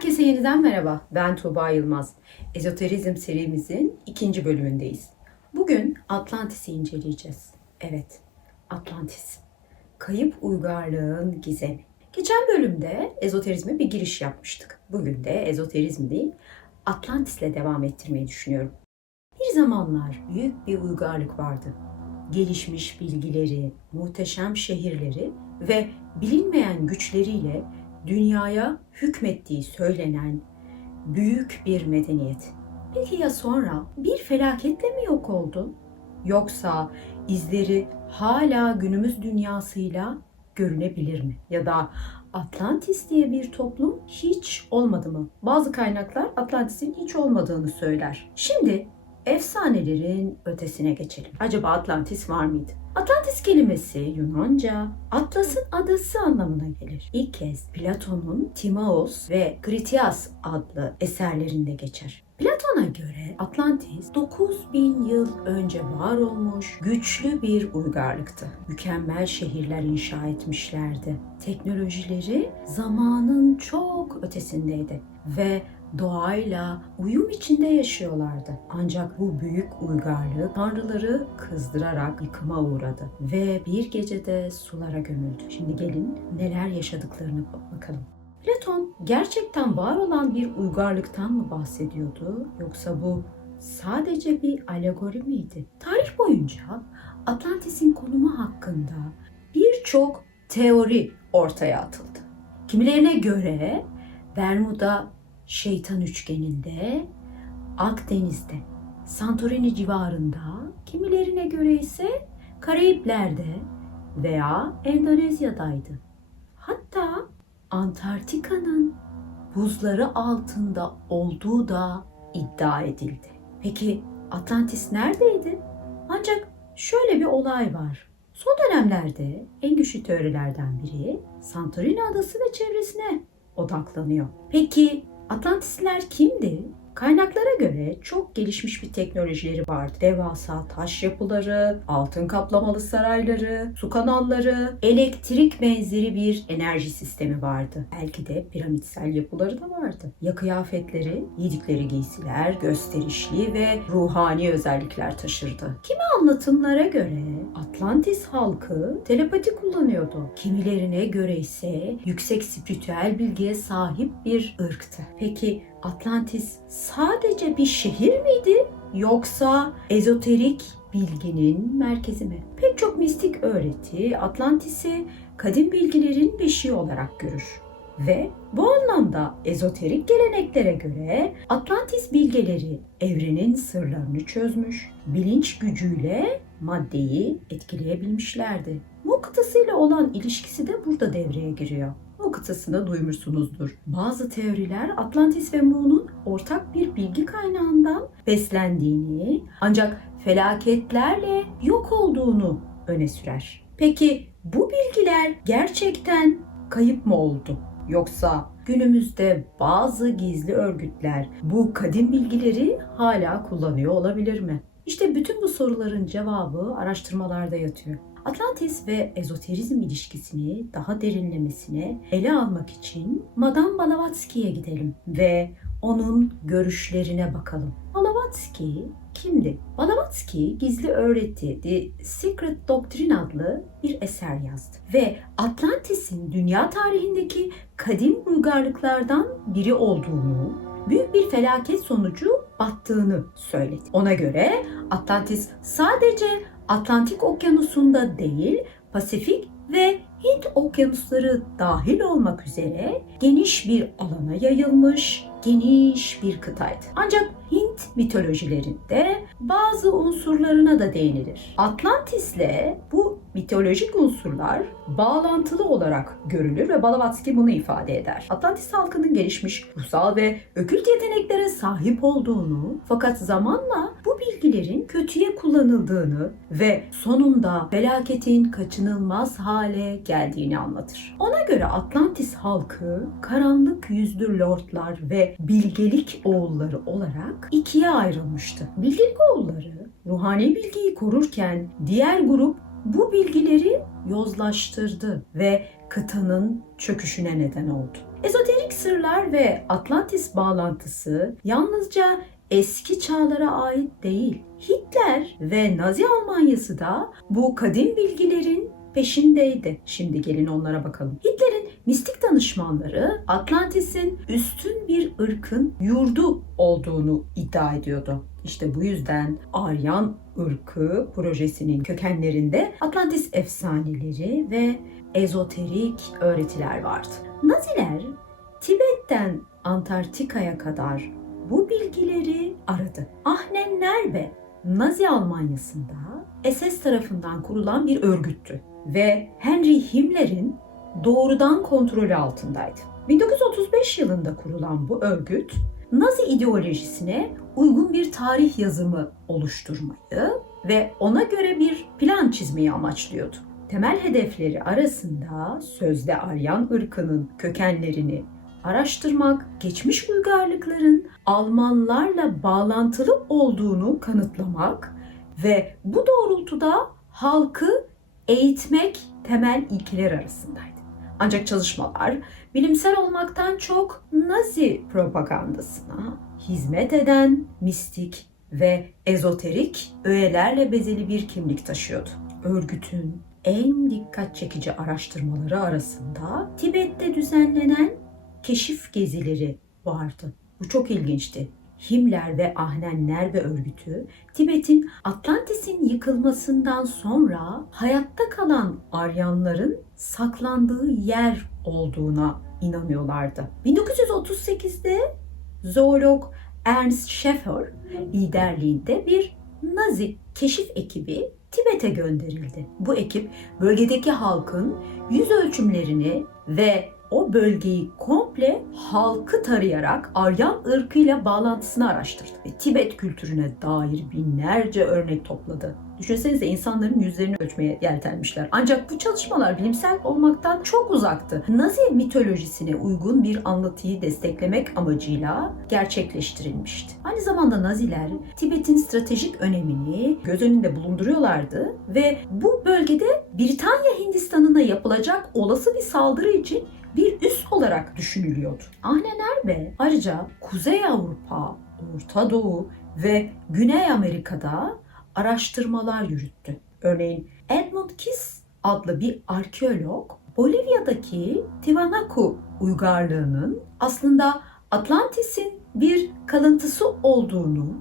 Herkese yeniden merhaba. Ben Tuğba Yılmaz. Ezoterizm serimizin ikinci bölümündeyiz. Bugün Atlantis'i inceleyeceğiz. Evet, Atlantis. Kayıp uygarlığın gizemi. Geçen bölümde ezoterizme bir giriş yapmıştık. Bugün de ezoterizm değil, Atlantis'le devam ettirmeyi düşünüyorum. Bir zamanlar büyük bir uygarlık vardı. Gelişmiş bilgileri, muhteşem şehirleri ve bilinmeyen güçleriyle dünyaya hükmettiği söylenen büyük bir medeniyet. Peki ya sonra bir felaketle mi yok oldu? Yoksa izleri hala günümüz dünyasıyla görünebilir mi? Ya da Atlantis diye bir toplum hiç olmadı mı? Bazı kaynaklar Atlantis'in hiç olmadığını söyler. Şimdi efsanelerin ötesine geçelim. Acaba Atlantis var mıydı? Atlantis kelimesi Yunanca Atlas'ın adası anlamına gelir. İlk kez Platon'un Timaos ve Critias adlı eserlerinde geçer. Platon'a göre Atlantis 9000 yıl önce var olmuş güçlü bir uygarlıktı. Mükemmel şehirler inşa etmişlerdi. Teknolojileri zamanın çok ötesindeydi ve doğayla uyum içinde yaşıyorlardı. Ancak bu büyük uygarlık tanrıları kızdırarak yıkıma uğradı ve bir gecede sulara gömüldü. Şimdi gelin neler yaşadıklarını bakalım. Platon gerçekten var olan bir uygarlıktan mı bahsediyordu yoksa bu sadece bir alegori miydi? Tarih boyunca Atlantis'in konumu hakkında birçok teori ortaya atıldı. Kimilerine göre Bermuda şeytan üçgeninde, Akdeniz'de, Santorini civarında, kimilerine göre ise Karayipler'de veya Endonezya'daydı. Hatta Antarktika'nın buzları altında olduğu da iddia edildi. Peki Atlantis neredeydi? Ancak şöyle bir olay var. Son dönemlerde en güçlü teorilerden biri Santorini adası ve çevresine odaklanıyor. Peki Atlantisliler kimdi? Kaynaklara göre çok gelişmiş bir teknolojileri vardı. Devasa taş yapıları, altın kaplamalı sarayları, su kanalları, elektrik benzeri bir enerji sistemi vardı. Belki de piramitsel yapıları da vardı. Ya kıyafetleri, yedikleri giysiler, gösterişli ve ruhani özellikler taşırdı. Kimi anlatımlara göre Atlantis halkı telepati kullanıyordu. Kimilerine göre ise yüksek spiritüel bilgiye sahip bir ırktı. Peki Atlantis sadece bir şehir miydi yoksa ezoterik bilginin merkezi mi? Pek çok mistik öğreti Atlantis'i kadim bilgilerin beşiği olarak görür. Ve bu anlamda ezoterik geleneklere göre Atlantis bilgeleri evrenin sırlarını çözmüş, bilinç gücüyle maddeyi etkileyebilmişlerdi. Mu kıtasıyla olan ilişkisi de burada devreye giriyor. Mu kıtasını duymuşsunuzdur. Bazı teoriler Atlantis ve Mu'nun ortak bir bilgi kaynağından beslendiğini ancak felaketlerle yok olduğunu öne sürer. Peki bu bilgiler gerçekten kayıp mı oldu? Yoksa günümüzde bazı gizli örgütler bu kadim bilgileri hala kullanıyor olabilir mi? İşte bütün bu soruların cevabı araştırmalarda yatıyor. Atlantis ve ezoterizm ilişkisini daha derinlemesine ele almak için Madame Blavatsky'ye gidelim ve onun görüşlerine bakalım. Blavatsky kimdi? Blavatsky gizli öğreti The Secret Doctrine adlı bir eser yazdı ve Atlantis'in dünya tarihindeki kadim uygarlıklardan biri olduğunu, büyük bir felaket sonucu battığını söyledi. Ona göre Atlantis sadece Atlantik Okyanusu'nda değil, Pasifik ve Hint okyanusları dahil olmak üzere geniş bir alana yayılmış, geniş bir kıtaydı. Ancak Mitolojilerinde bazı unsurlarına da değinilir. Atlantis'le bu mitolojik unsurlar bağlantılı olarak görülür ve Blavatsky bunu ifade eder. Atlantis halkının gelişmiş ruhsal ve ökült yeteneklere sahip olduğunu fakat zamanla bu bilgilerin kötüye kullanıldığını ve sonunda felaketin kaçınılmaz hale geldiğini anlatır. Ona göre Atlantis halkı karanlık yüzlü lordlar ve bilgelik oğulları olarak ikiye ayrılmıştı. Bilgelik oğulları ruhani bilgiyi korurken diğer grup bu bilgileri yozlaştırdı ve kıtanın çöküşüne neden oldu. Ezoterik sırlar ve Atlantis bağlantısı yalnızca eski çağlara ait değil. Hitler ve Nazi Almanyası da bu kadim bilgilerin peşindeydi. Şimdi gelin onlara bakalım. Hitler'in mistik danışmanları Atlantis'in üstün bir ırkın yurdu olduğunu iddia ediyordu. İşte bu yüzden Aryan ırkı projesinin kökenlerinde Atlantis efsaneleri ve ezoterik öğretiler vardı. Naziler Tibet'ten Antarktika'ya kadar bu bilgileri aradı. Ahnen Nerbe Nazi Almanyası'nda SS tarafından kurulan bir örgüttü ve Henry Himmler'in doğrudan kontrolü altındaydı. 1935 yılında kurulan bu örgüt Nazi ideolojisine uygun bir tarih yazımı oluşturmayı ve ona göre bir plan çizmeyi amaçlıyordu. Temel hedefleri arasında sözde Aryan ırkının kökenlerini araştırmak, geçmiş uygarlıkların Almanlarla bağlantılı olduğunu kanıtlamak ve bu doğrultuda halkı eğitmek temel ilkeler arasındaydı. Ancak çalışmalar bilimsel olmaktan çok Nazi propagandasına hizmet eden mistik ve ezoterik öğelerle bezeli bir kimlik taşıyordu. Örgütün en dikkat çekici araştırmaları arasında Tibet'te düzenlenen keşif gezileri vardı. Bu çok ilginçti. Himmler ve Ahnenler ve örgütü Tibet'in Atlantis'in yıkılmasından sonra hayatta kalan Aryanların saklandığı yer olduğuna inanıyorlardı. 1938'de zoolog Ernst Schäfer liderliğinde bir Nazi keşif ekibi Tibet'e gönderildi. Bu ekip bölgedeki halkın yüz ölçümlerini ve o bölgeyi komple halkı tarayarak Aryan ırkıyla bağlantısını araştırdı ve Tibet kültürüne dair binlerce örnek topladı. Düşünsenize insanların yüzlerini ölçmeye yeltenmişler. Ancak bu çalışmalar bilimsel olmaktan çok uzaktı. Nazi mitolojisine uygun bir anlatıyı desteklemek amacıyla gerçekleştirilmişti. Aynı zamanda Naziler Tibet'in stratejik önemini göz önünde bulunduruyorlardı ve bu bölgede Britanya Hindistan'ına yapılacak olası bir saldırı için bir üs olarak düşünülüyordu. Ahnenerbe ayrıca Kuzey Avrupa, Orta Doğu ve Güney Amerika'da araştırmalar yürüttü. Örneğin Edmund Kiss adlı bir arkeolog Bolivya'daki Tiwanaku uygarlığının aslında Atlantis'in bir kalıntısı olduğunu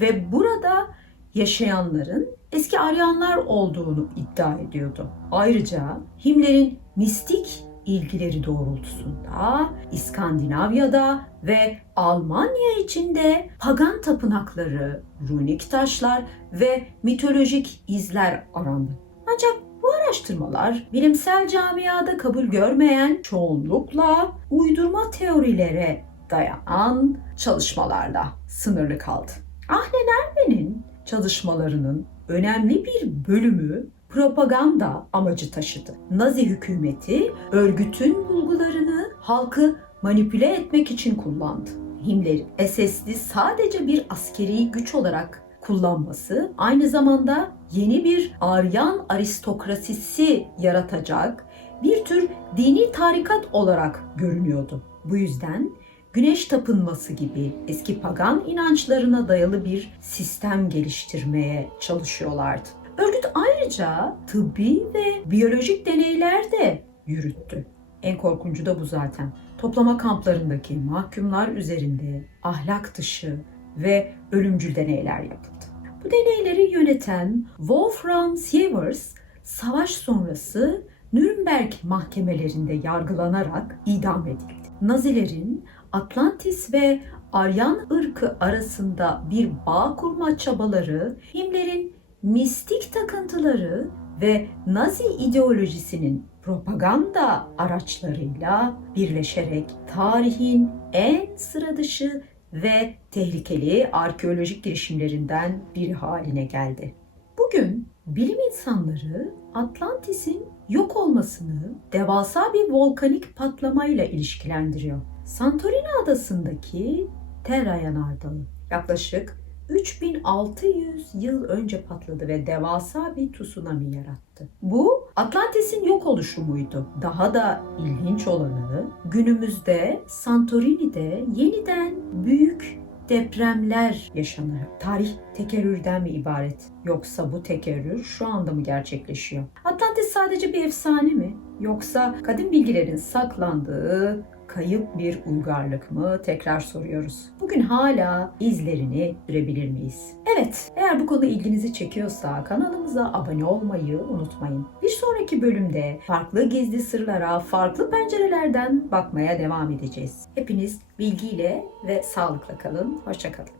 ve burada yaşayanların eski Aryanlar olduğunu iddia ediyordu. Ayrıca Himmler'in mistik ilgileri doğrultusunda İskandinavya'da ve Almanya içinde pagan tapınakları, runik taşlar ve mitolojik izler arandı. Ancak bu araştırmalar bilimsel camiada kabul görmeyen çoğunlukla uydurma teorilere dayanan çalışmalarla sınırlı kaldı. Ahnenerbe'nin çalışmalarının önemli bir bölümü propaganda amacı taşıdı. Nazi hükümeti örgütün bulgularını halkı manipüle etmek için kullandı. Himmler'in SS'li sadece bir askeri güç olarak kullanması aynı zamanda yeni bir Aryan aristokrasisi yaratacak bir tür dini tarikat olarak görünüyordu. Bu yüzden güneş tapınması gibi eski pagan inançlarına dayalı bir sistem geliştirmeye çalışıyorlardı. Örgüt ayrıca tıbbi ve biyolojik deneyler de yürüttü. En korkuncu da bu zaten. Toplama kamplarındaki mahkumlar üzerinde ahlak dışı ve ölümcül deneyler yapıldı. Bu deneyleri yöneten Wolfram Sievers, savaş sonrası Nürnberg mahkemelerinde yargılanarak idam edildi. Nazilerin Atlantis ve Aryan ırkı arasında bir bağ kurma çabaları Himmler'in mistik takıntıları ve Nazi ideolojisinin propaganda araçlarıyla birleşerek tarihin en sıra dışı ve tehlikeli arkeolojik girişimlerinden biri haline geldi. Bugün bilim insanları Atlantis'in yok olmasını devasa bir volkanik patlamayla ilişkilendiriyor. Santorini adasındaki Terra yanardağı yaklaşık 3600 yıl önce patladı ve devasa bir tsunami yarattı. Bu Atlantis'in yok oluşu muydu? Daha da ilginç olanı günümüzde Santorini'de yeniden büyük depremler yaşanır. Tarih tekerrürden mi ibaret? Yoksa bu tekerrür şu anda mı gerçekleşiyor? Atlantis sadece bir efsane mi? Yoksa kadim bilgilerin saklandığı kayıp bir uygarlık mı? Tekrar soruyoruz. Bugün hala izlerini sürebilir miyiz? Evet, eğer bu konu ilginizi çekiyorsa kanalımıza abone olmayı unutmayın. Bir sonraki bölümde farklı gizli sırlara farklı pencerelerden bakmaya devam edeceğiz. Hepiniz bilgiyle ve sağlıkla kalın. Hoşçakalın.